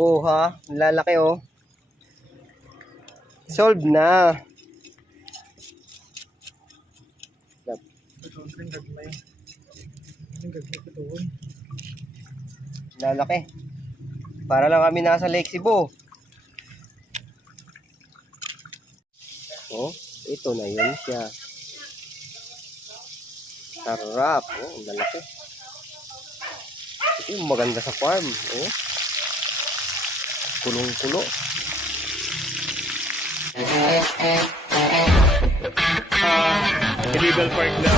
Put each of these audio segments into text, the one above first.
Oh ha, lalaki oh. Solved na. Lalaki. Para lang kami nasa Lake Cebu. Oh, ito na yun siya. Sarap. Oh, ang lalaki. Ito yung maganda sa farm. Oh. Kulong-kulo. Illegal park na.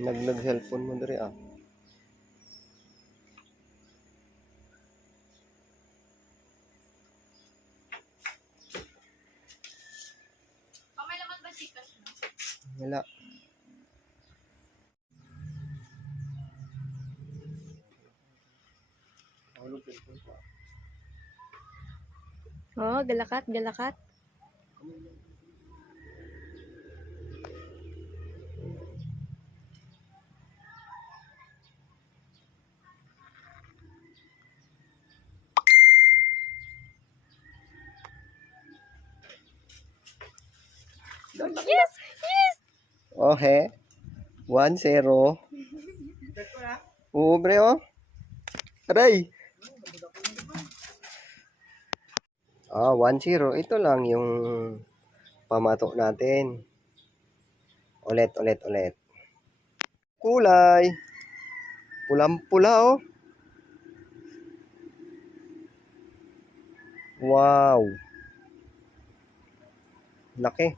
Nag-cellphone mo diri ah. May laman ba Gcash mo? Wala. Oh, galakat, galakat. Yes! Yes! Okay. 1-0. Oo, bre, oh. Aray! 1-0. Ito lang yung pamatok natin. Ulit. Kulay. Pulang-pula, oh. Wow. Laki.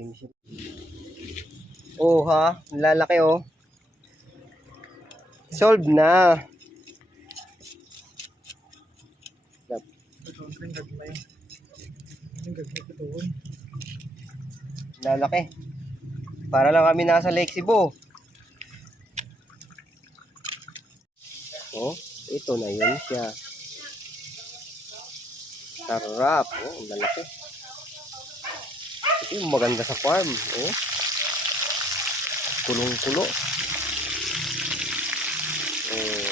Sim. Oh, ha? Lalaki, oh. Solve na. Lalaki. Para lang kami nasa Lake Cebu. Oh, ito na yun siya. Sarap. Oh, ang lalaki. Ito yung maganda sa farm. Oh, kulong-kulo. Oh.